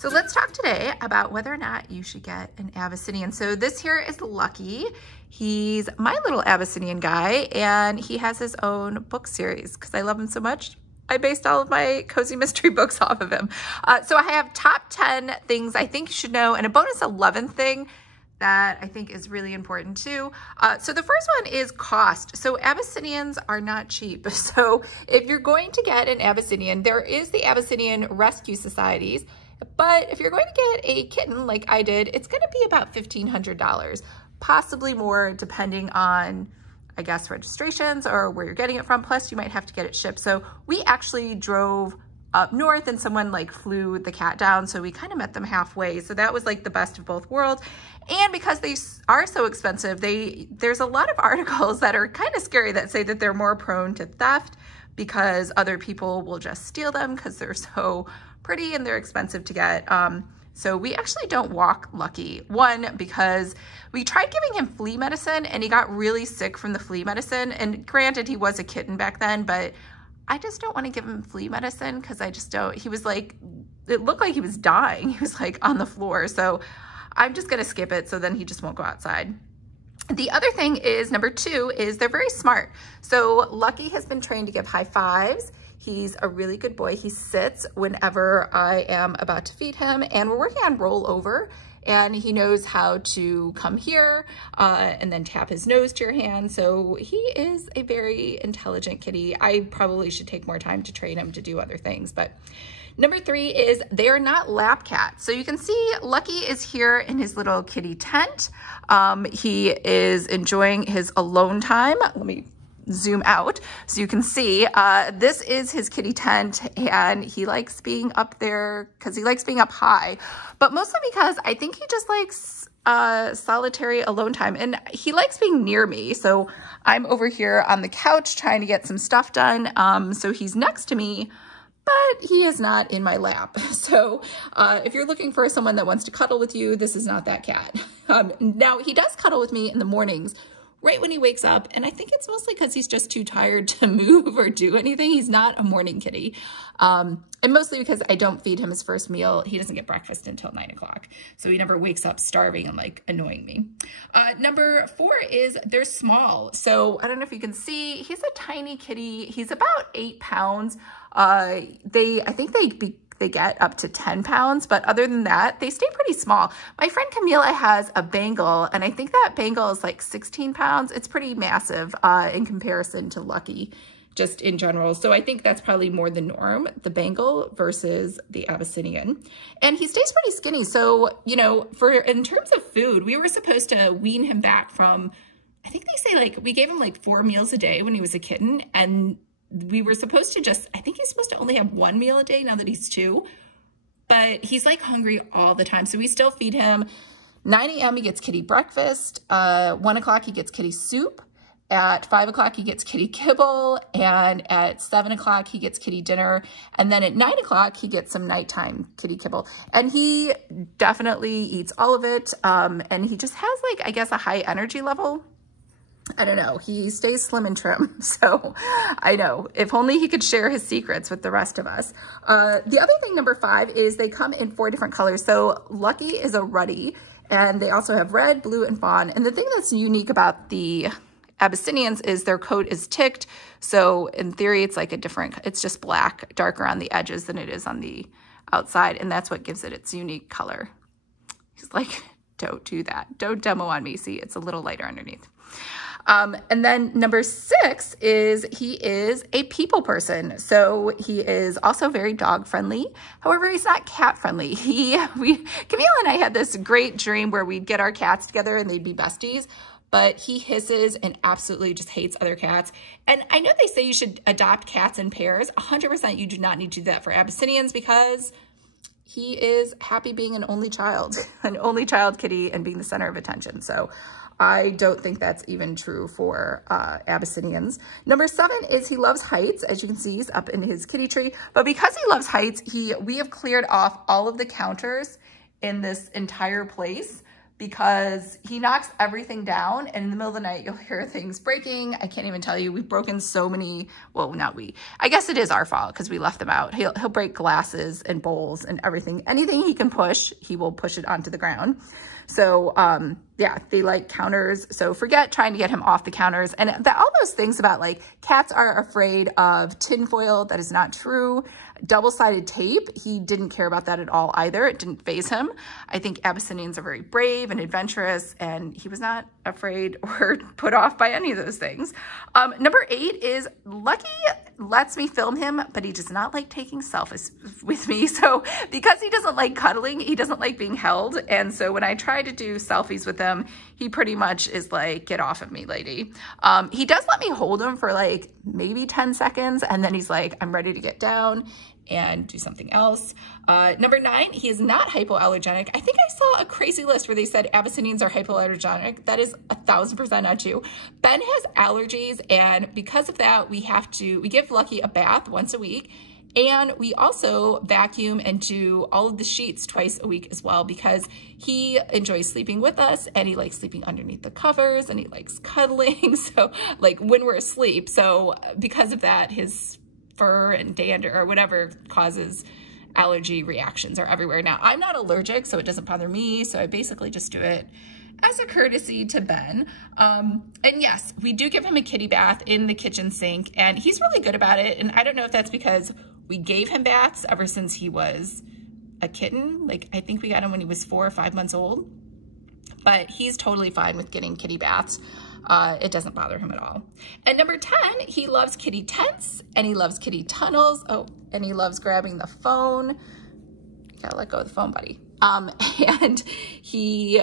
So let's talk today about whether or not you should get an Abyssinian. So this here is Lucky. He's my little Abyssinian guy, and he has his own book series because I love him so much. I based all of my Cozy Mystery books off of him. So I have top 10 things I think you should know and a bonus 11th thing that I think is really important too. So the first one is cost. So Abyssinians are not cheap. So if you're going to get an Abyssinian, there is the Abyssinian Rescue Societies, but if you're going to get a kitten like I did, it's gonna be about $1,500, possibly more depending on, I guess, registrations or where you're getting it from. Plus you might have to get it shipped. So we actually drove up north and someone like flew the cat down. So we kind of met them halfway. So that was like the best of both worlds. And because they are so expensive, there's a lot of articles that are kind of scary that say that they're more prone to theft because other people will just steal them because they're so pretty and they're expensive to get. So we actually don't walk Lucky. One, because we tried giving him flea medicine and he got really sick from the flea medicine. And granted, he was a kitten back then, but I just don't want to give him flea medicine because I just don't. He was like, it looked like he was dying. He was like on the floor. So I'm just going to skip it. So then he just won't go outside. The other thing is, number 2 is they're very smart. So Lucky has been trained to give high fives. He's a really good boy. He sits whenever I am about to feed him, and we're working on rollover, and he knows how to come here and then tap his nose to your hand. So he is a very intelligent kitty. I probably should take more time to train him to do other things. But number 3 is they are not lap cats. So you can see Lucky is here in his little kitty tent. He is enjoying his alone time. Let me zoom out so you can see. This is his kitty tent, and he likes being up there because he likes being up high, but mostly because I think he just likes solitary alone time, and he likes being near me. So I'm over here on the couch trying to get some stuff done. So he's next to me, but he is not in my lap. So if you're looking for someone that wants to cuddle with you, this is not that cat. Now he does cuddle with me in the mornings right when he wakes up, and I think it's mostly because he's just too tired to move or do anything. He's not a morning kitty. And mostly because I don't feed him his first meal. He doesn't get breakfast until 9 o'clock. So he never wakes up starving and like annoying me. Number 4 is they're small. So I don't know if you can see, he's a tiny kitty. He's about 8 pounds. I think they get up to 10 pounds, but other than that, they stay pretty small. My friend Camila has a Bengal, and I think that Bengal is like 16 pounds. It's pretty massive in comparison to Lucky, just in general. So I think that's probably more the norm, the Bengal versus the Abyssinian. And he stays pretty skinny. So, you know, in terms of food, we were supposed to wean him back from, I think they say like, we gave him like 4 meals a day when he was a kitten, and we were supposed to I think he's supposed to only have 1 meal a day now that he's 2, but he's like hungry all the time. So we still feed him. 9 a.m. he gets kitty breakfast. 1 o'clock he gets kitty soup. At 5 o'clock he gets kitty kibble. And at 7 o'clock he gets kitty dinner. And then at 9 o'clock he gets some nighttime kitty kibble. And he definitely eats all of it. And he just has like, I guess, a high energy level. I don't know. He stays slim and trim. So I know, if only he could share his secrets with the rest of us. The other thing, number 5, is they come in 4 different colors. So Lucky is a ruddy, and they also have red, blue, and fawn. And the thing that's unique about the Abyssinians is their coat is ticked. So in theory, it's like it's just black, darker on the edges than it is on the outside. And that's what gives it its unique color. He's like, don't do that. Don't demo on me. See, it's a little lighter underneath. And then number 6 is he is a people person. So he is also very dog friendly. However, he's not cat friendly. Camille and I had this great dream where we'd get our cats together and they'd be besties, but he hisses and absolutely just hates other cats. And I know they say you should adopt cats in pairs. 100% you do not need to do that for Abyssinians because he is happy being an only child kitty and being the center of attention. So I don't think that's even true for Abyssinians. Number 7 is he loves heights. As you can see, he's up in his kitty tree. But because he loves heights, we have cleared off all of the counters in this entire place because he knocks everything down, and in the middle of the night, you'll hear things breaking. I can't even tell you. We've broken so many, well, not we. I guess it is our fault because we left them out. He'll break glasses and bowls and everything. Anything he can push, he will push it onto the ground. So, yeah, they like counters. So forget trying to get him off the counters. And all those things about like cats are afraid of tinfoil, that is not true. Double-sided tape, he didn't care about that at all either. It didn't faze him. I think Abyssinians are very brave and adventurous, and he was not afraid or put off by any of those things. Number 8 is Lucky lets me film him, but he does not like taking selfies with me. So because he doesn't like cuddling, he doesn't like being held. And so when I try to do selfies with him, he pretty much is like, get off of me, lady. He does let me hold him for like maybe 10 seconds. And then he's like, I'm ready to get down and do something else. Number 9, he is not hypoallergenic. I think I saw a crazy list where they said Abyssinians are hypoallergenic. That is 1000% not true. Ben has allergies, and because of that, we give Lucky a bath once a week, and we also vacuum and do all of the sheets twice a week as well, because he enjoys sleeping with us, and he likes sleeping underneath the covers, and he likes cuddling, so like when we're asleep. So because of that, his fur and dander or whatever causes allergy reactions are everywhere. Now, I'm not allergic, so it doesn't bother me, so I basically just do it as a courtesy to Ben. And yes, we do give him a kitty bath in the kitchen sink, and he's really good about it. And I don't know if that's because we gave him baths ever since he was a kitten. Like, I think we got him when he was 4 or 5 months old, but he's totally fine with getting kitty baths. It doesn't bother him at all. And number 10, he loves kitty tents, and he loves kitty tunnels. Oh, and he loves grabbing the phone. You gotta let go of the phone, buddy. And he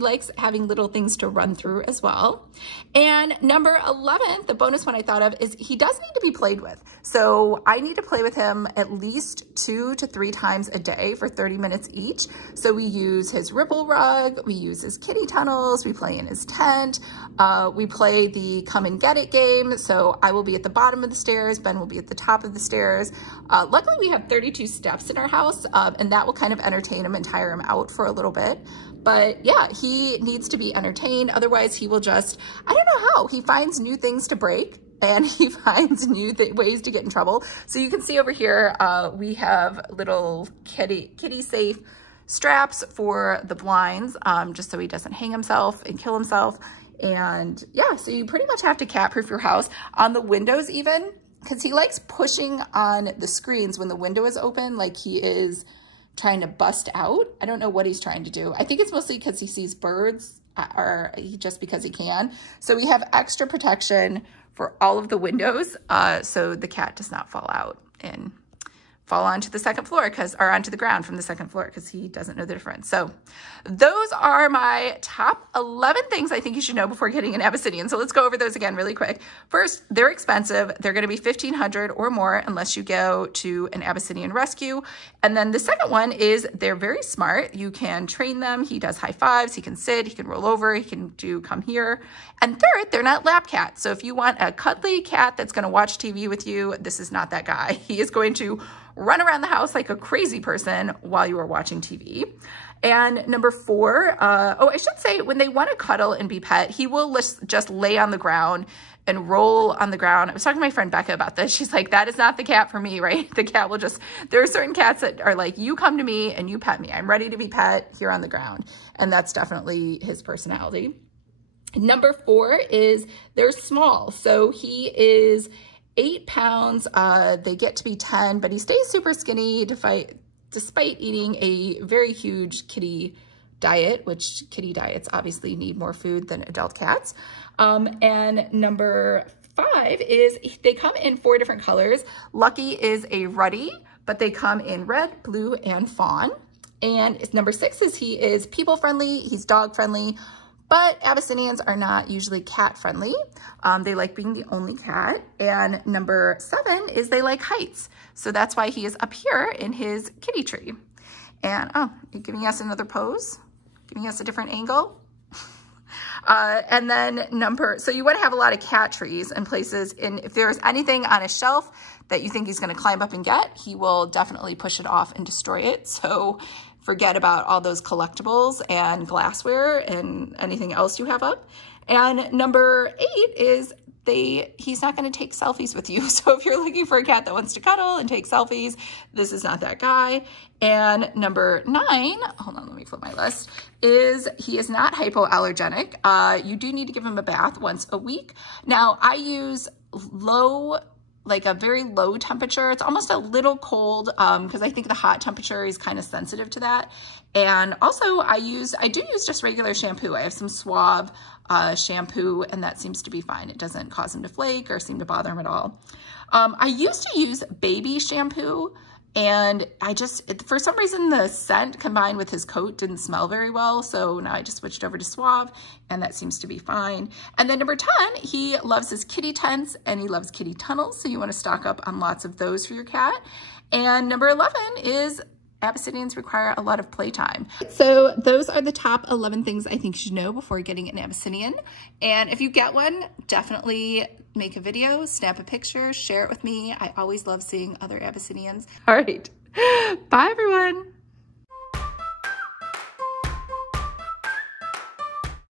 likes having little things to run through as well. And number 11, the bonus one I thought of, is he does need to be played with. So I need to play with him at least 2 to 3 times a day for 30 minutes each. So we use his ripple rug, we use his kitty tunnels, we play in his tent, we play the come and get it game. So I will be at the bottom of the stairs, Ben will be at the top of the stairs. Luckily we have 32 steps in our house, and that will kind of entertain him and tire him out for a little bit. But yeah, he needs to be entertained. Otherwise he will just, I don't know how, he finds new things to break, and he finds new ways to get in trouble. So you can see over here, we have little kitty safe straps for the blinds, just so he doesn't hang himself and kill himself. And yeah, so you pretty much have to cat proof your house on the windows even, because he likes pushing on the screens when the window is open, like he is trying to bust out. I don't know what he's trying to do. I think it's mostly because he sees birds, or just because he can. So we have extra protection for all of the windows, so the cat does not fall out and fall onto the second floor, or onto the ground from the second floor, because he doesn't know the difference. So those are my top 11 things I think you should know before getting an Abyssinian. So let's go over those again really quick. First, they're expensive. They're going to be $1,500 or more unless you go to an Abyssinian rescue. And then the second one is they're very smart. You can train them. He does high fives. He can sit. He can roll over. He can do come here. And third, they're not lap cats. So if you want a cuddly cat that's going to watch TV with you, this is not that guy. He is going to run around the house like a crazy person while you are watching TV. And number 4, I should say, when they want to cuddle and be pet, he will just lay on the ground and roll on the ground. I was talking to my friend Becca about this. She's like, that is not the cat for me, right? The cat will there are certain cats that are like, you come to me and you pet me. I'm ready to be pet here on the ground. And that's definitely his personality. Number 4 is they're small. So he is 8 pounds. They get to be 10, but he stays super skinny despite eating a very huge kitty diet, which kitty diets obviously need more food than adult cats. And number 5 is they come in 4 different colors. Lucky is a ruddy, but they come in red, blue, and fawn. And number 6 is he is people friendly. He's dog friendly. But Abyssinians are not usually cat friendly. They like being the only cat. And number 7 is they like heights. So that's why he is up here in his kitty tree. And you're giving us another pose, giving us a different angle. And then so you want to have a lot of cat trees and places. And if there's anything on a shelf that you think he's going to climb up and get, he will definitely push it off and destroy it. So forget about all those collectibles and glassware and anything else you have up. And number 8 is he's not going to take selfies with you. So if you're looking for a cat that wants to cuddle and take selfies, this is not that guy. And number 9, hold on, let me flip my list, is he is not hypoallergenic. You do need to give him a bath once a week. Now I use like a very low temperature. It's almost a little cold because I think the hot temperature is kind of sensitive to that. And also I do use just regular shampoo. I have some Suave shampoo, and that seems to be fine. It doesn't cause him to flake or seem to bother him at all. I used to use baby shampoo, and for some reason the scent combined with his coat didn't smell very well. So now I just switched over to Suave, and that seems to be fine. And then number 10, he loves his kitty tents and he loves kitty tunnels. So you want to stock up on lots of those for your cat. And number 11 is Abyssinians require a lot of playtime. So those are the top 11 things I think you should know before getting an Abyssinian. And if you get one, definitely make a video, snap a picture, share it with me. I always love seeing other Abyssinians. All right. Bye, everyone.